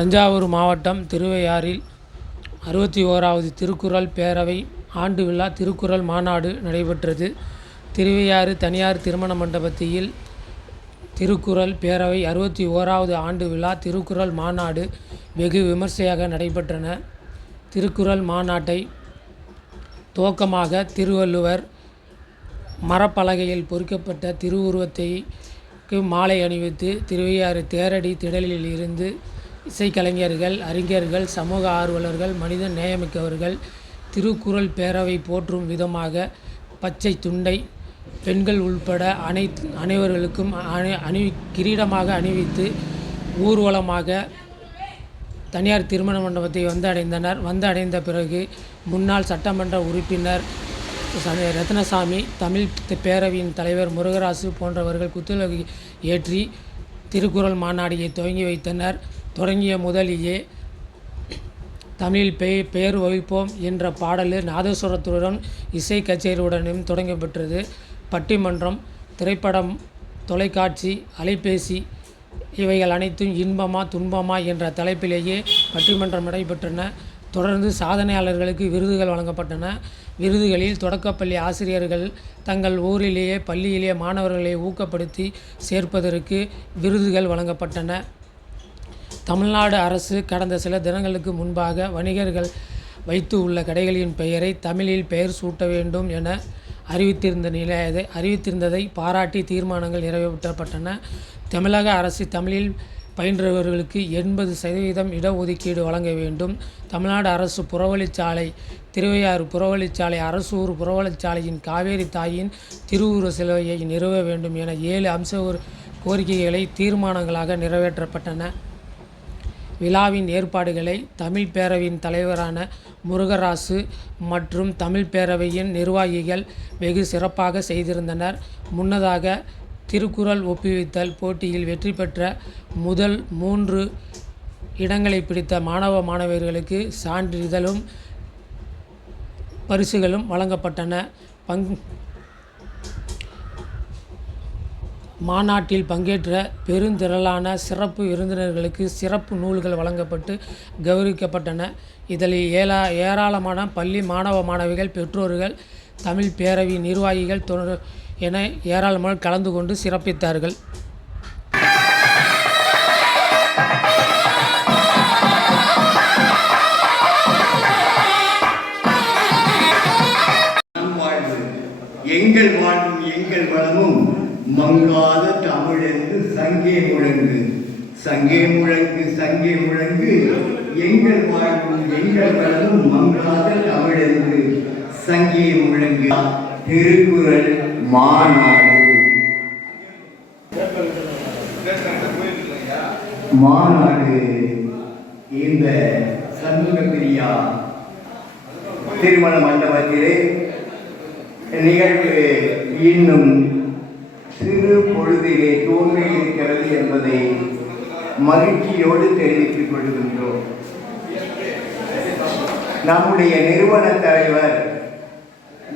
தஞ்சாவூர் மாவட்டம் திருவையாறில் 61வது திருக்குறள் பேரவை ஆண்டு விழா திருக்குறள் மாநாடு நடைபெற்றது. திருவையாறு தனியார் திருமண மண்டபத்தில் திருக்குறள் பேரவை 61வது ஆண்டு விழா திருக்குறள் மாநாடு வெகு விமர்சையாக நடைபெற்றன. திருக்குறள் மாநாட்டை துவக்கமாக திருவள்ளுவர் மரப்பலகையில் பொறிக்கப்பட்ட திருவுருவத்தைக்கு மாலை அணிவித்து திருவையாறு தேரடி திடலில் இருந்து இசைக்கலைஞர்கள், அறிஞர்கள், சமூக ஆர்வலர்கள், மனித நேயமிக்கவர்கள் திருக்குறள் பேரவை போற்றும் விதமாக பச்சை துண்டை பெண்கள் உள்பட அனைவர்களுக்கும் கிரீடமாக அணிவித்து ஊர்வலமாக தனியார் திருமண மண்டபத்தை வந்தடைந்த பிறகு முன்னாள் சட்டமன்ற உறுப்பினர் ரத்னசாமி, தமிழ் பேரவையின் தலைவர் முருகராசு போன்றவர்கள் குத்துவிளக்கு ஏற்றி திருக்குறள் மாநாடியை துவங்கி வைத்தனர். தொடங்கிய முதலியே தமிழில் பெயர் வகிப்போம் என்ற பாடல் நாதசுரத்துடன் இசை கச்சேரியுடனும் தொடங்கப்பெற்றது. பட்டிமன்றம், திரைப்படம், தொலைக்காட்சி, அலைபேசி இவைகள் அனைத்தும் இன்பமா துன்பமா என்ற தலைப்பிலேயே பட்டிமன்றம் நடைபெற்றன. தொடர்ந்து சாதனையாளர்களுக்கு விருதுகள் வழங்கப்பட்டன. விருதுகளில் தொடக்கப்பள்ளி ஆசிரியர்கள் தங்கள் ஊரிலேயே பள்ளியிலேயே மாணவர்களை ஊக்கப்படுத்தி சேர்ப்பதற்கு விருதுகள் வழங்கப்பட்டன. தமிழ்நாடு அரசு கடந்த சில தினங்களுக்கு முன்பாக வணிகர்கள் வைத்து உள்ள கடைகளின் பெயரை தமிழில் பெயர் சூட்ட வேண்டும் என அறிவித்திருந்ததை பாராட்டி தீர்மானங்கள் நிறைவேற்றப்பட்டன. தமிழக அரசு தமிழில் பயின்றவர்களுக்கு 80% இடஒதுக்கீடு வழங்க வேண்டும். தமிழ்நாடு அரசு புறவழிச்சாலை திருவையாறு புறவழிச்சாலை அரசூர் புறவழிச்சாலையின் காவேரி தாயின் திருவுருவ சிலையை நிறுவ வேண்டும் என 7 அம்ச கோரிக்கைகளை தீர்மானங்களாக நிறைவேற்றப்பட்டன. விழாவின் ஏற்பாடுகளை தமிழ் பேரவையின் தலைவரான முருகராசு மற்றும் தமிழ் பேரவையின் நிர்வாகிகள் வெகு சிறப்பாக செய்திருந்தனர். முன்னதாக திருக்குறள் ஒப்புவித்தல் போட்டியில் வெற்றி பெற்ற முதல் 3 இடங்களை பிடித்த மாணவர்களுக்கு சான்றிதழும் பரிசுகளும் வழங்கப்பட்டன. மாநாட்டில் பங்கேற்ற பெருந்திரளான சிறப்பு விருந்தினர்களுக்கு சிறப்பு நூல்கள் வழங்கப்பட்டு கௌரவிக்கப்பட்டன. இதில் ஏராளமான பள்ளி மாணவிகள், பெற்றோர்கள், தமிழ் பேரவை நிர்வாகிகள் என ஏராளமாக கலந்து கொண்டு சிறப்பித்தார்கள். எங்கள் வாழ்வும் எங்கள் வளமும் மங்காத தமிழ் என்று சங்கே முழங்கு, சங்கே முழங்கு, சங்கே முழங்கு. எங்கள் வாழ்வும் எங்கள் வளமும் மங்காத தமிழ் என்று சங்கே முழங்கு. திருக்குறள் மாநாடு இந்த சண்முகப்பிரியா திருமண மண்டபத்திலே நிகழ்வு இன்னும் சிறு பொழுதிலே தோன்ற இருக்கிறது என்பதை மகிழ்ச்சியோடு தெரிவித்துக் கொள்கின்றோம். நம்முடைய நிறுவன தலைவர்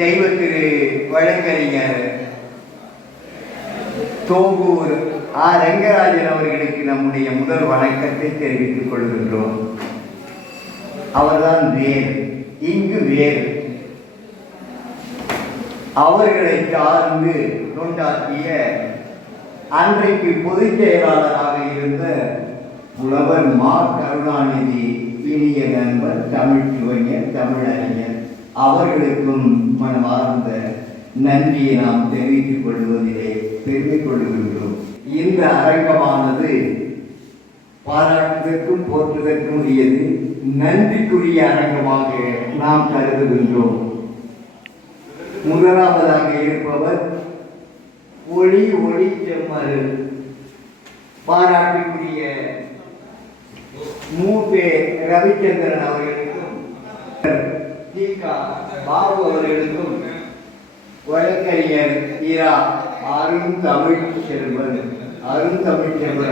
தெய்வ திரு வழக்கறிஞர் தோகூர் ரங்கராஜன் அவர்களுக்கு நம்முடைய முதல் வணக்கத்தை தெரிவித்துக் கொள்கின்றோம். அவர்தான் வேறு, இங்கு வேறு. அவர்களை சார்ந்து தொண்டாற்றிய அன்றைக்கு பொதுச் செயலாளராக இருந்த புலவர் மா. கருணாநிதி, இனிய நண்பர், தமிழ் சுவைஞர், தமிழறிஞர் அவர்களுக்கும் மனமார்ந்த நன்றியை நாம் தெரிவித்துக் கொள்வதிலே பெருமை கொள்கின்றோம். இந்த அரங்கமானது பாராட்டுவதற்கும் போற்றுவதற்கும் உரியது, நன்றிக்குரிய அரங்கமாக நாம் கருதுகின்றோம். முதலாவதாக இருப்பவர் ஒளி செம்மறு பாராட்டுக்குரிய மூப்பே ரவிச்சந்திரன் அவர்களுக்கும் பாபு அவர்களுக்கும் வழக்கறிஞர் இரா அருந்தமிழ்ச்செல்வன்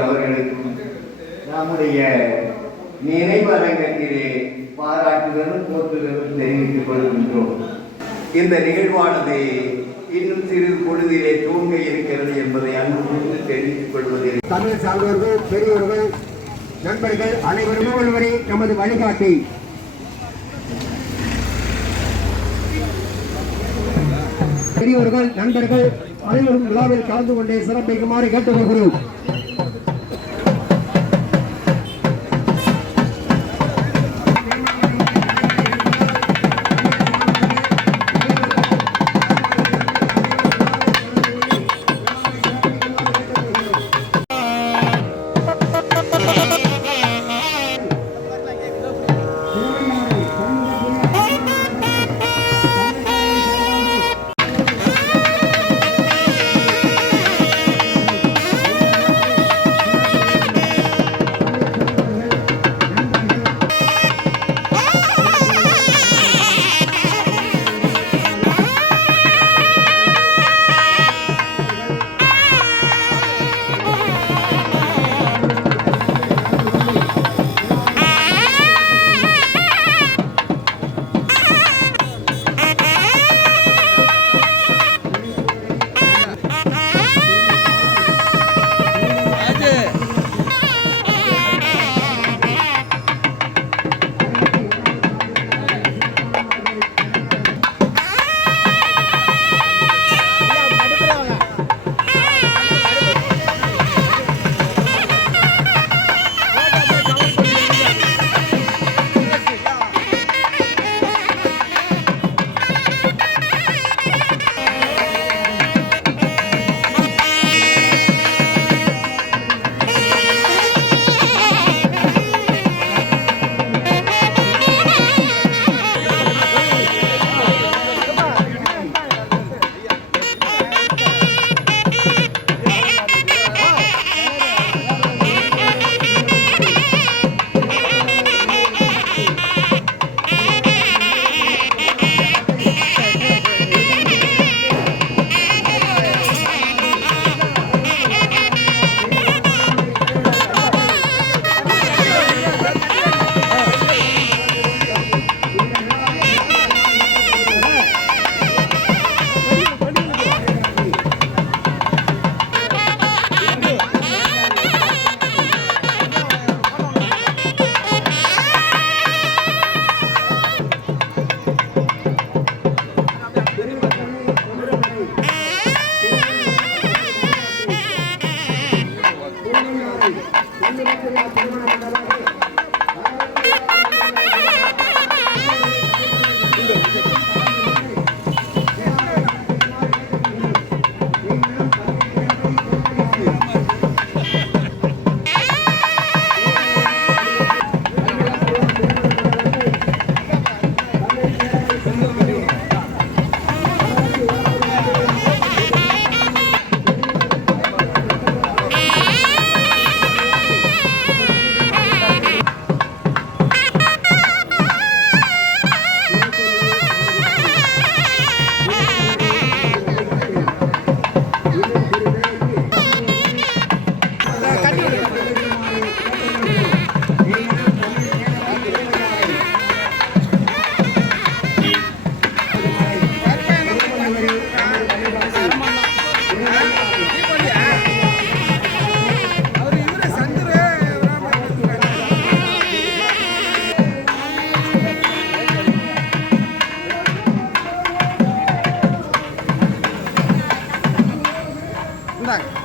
அவர்களுக்கும் நம்முடைய நினைவரங்கத்திலே பாராட்டுதலும் போற்றுதலும் தெரிவித்துக் கொள்கின்றோம். இந்த நிகழ்வானது இன்னும் சிறு பொழுதிலே தூங்க இருக்கிறது என்பதை அன்பு தெரிவித்துக் கொள்வதில் தமிழ் சார்ந்தவர்கள், பெரியவர்கள், நண்பர்கள் அனைவரும் ஒருவரே நமது வழிகாட்டி. பெரியவர்கள் நண்பர்கள் அனைவரும் விழாவில் கலந்து கொண்டே சிறப்பிக்குமாறு கேட்டுக்கொள்கிறோம்.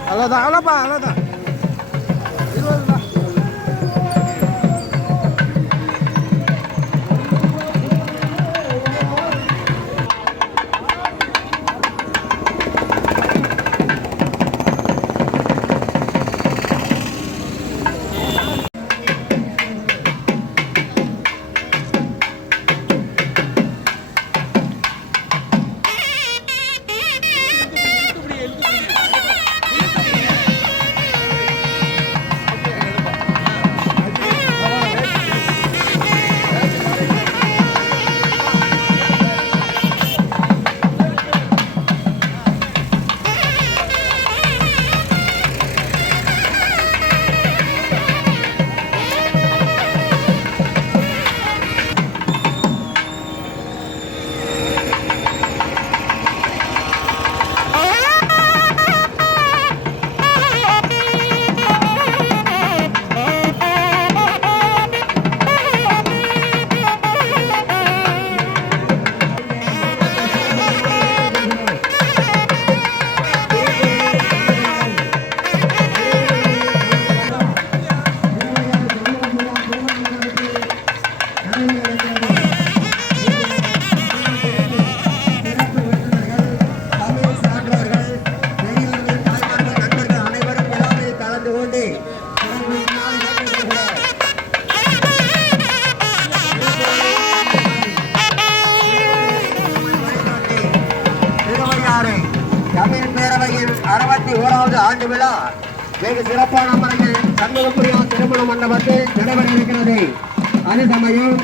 அவ்வளோதான் அவ்வளோப்பா அவ்வளோதான் 20 தான். தமிழ் பேரவையின் 61வது ஆண்டு விழா வெகு சிறப்பான முறையில் சண்முகப்பிரியா திருமண மண்டபத்தில் நடைபெற இருக்கிறது. அது சமயம்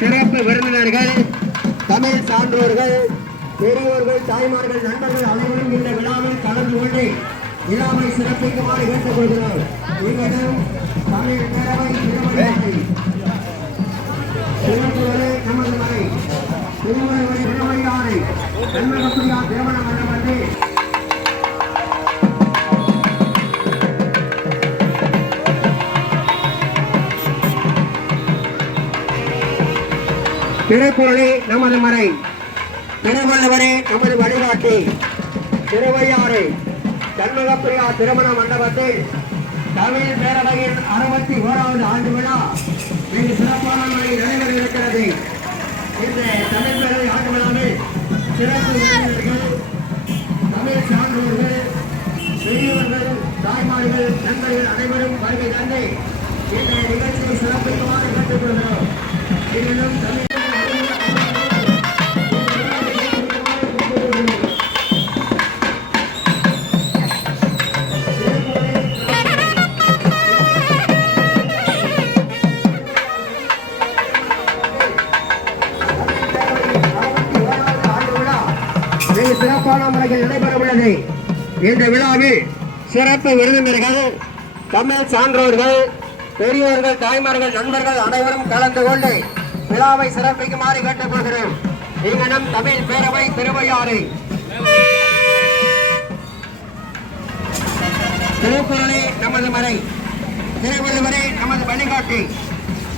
சிறப்பு விருந்தினர்கள், தமிழ் சான்றோர்கள், பெரியோர்கள், தாய்மார்கள், நண்பர்கள் அனைவரும் இந்த விழாவில் கலந்து கொண்டு விழாவை சிறப்பிக்குமாறு கேட்டுக் கொள்கிறோம். நீங்களும் தமிழ் பேரவை திருமண நமது மனை திருமணி சண்முகப்பிரியா திருமண மண்டபத்தில் திருக்குறளே நமது மறை, திருவள்ளுவரே நமது வழிகாட்டி, திருவையாறு சண்முகப்பிரியா திருமண மண்டபத்தில் தமிழ் பேரவையின் 61வது ஆண்டு விழா வெகு சிறப்பான முறையில் நடைபெற இருக்கிறது. இந்த தமிழ் பேரவை ஆண்டு விழாவில் சிறப்பு விருந்தினர்கள், தமிழ் சான்றோர்கள், பெரியவர்கள், தாய்மார்கள், நண்பர்கள் அனைவரும் வருகை தந்து இந்த நிகழ்ச்சியை சிறப்பிக்குமாறு கேட்டுக்கொள்கிறோம். நீங்களும் தமிழ் சிறப்பான முறையில் நடைபெற உள்ளது. இந்த விழாவில் சிறப்பு விருந்தினர்கள், தமிழ் சான்றோர்கள், பெரியோர்கள், தாய்மார்கள், நண்பர்கள் அனைவரும் கலந்து கொண்டு விழாவை சிறப்பிக்குமாறு கேட்டுக் கொள்கிறோம். இங்கனம் தமிழ் பேரவை திருவையாறு. திருக்குறளே நமது மறை, திருவள்ளுவரே நமது வழிகாட்டி,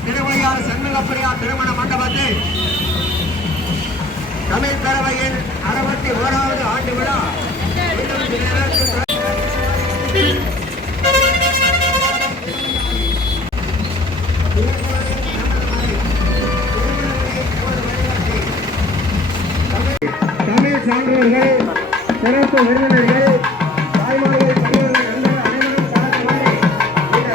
திருவையாறு சண்முகப்பிரியா திருமண மண்டபத்தில் தமிழ் பேரவையின் 61வது ஆண்டு விழா தமிழ் சான்றோர்கள், சிறப்பு விருந்தினர்கள், தாய்மார்கள், பெரியவர்கள், நண்பர்கள் அனைவரும் கலந்து கொண்டு இந்த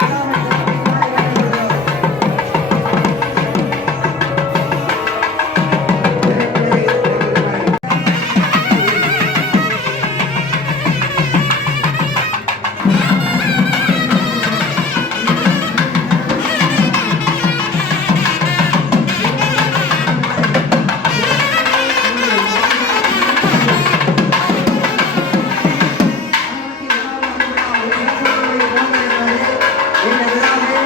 விழாவை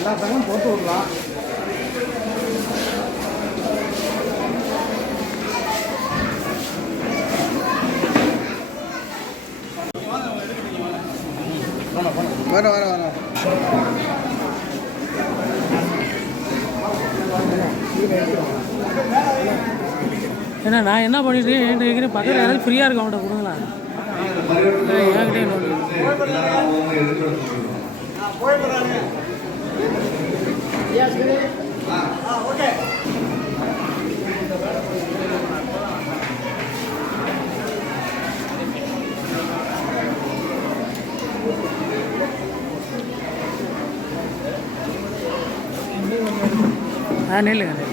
எல்லா தங்கும் போட்டு விடலாம். வர ஏன்னா நான் என்ன பண்ணிட்டு என்கிட்ட பக்கத்தில் யாராவது ஃப்ரீயாக இருக்க அவன்கிட்ட கொடுங்களா? என்கிட்ட ஓகே நில்லுங்க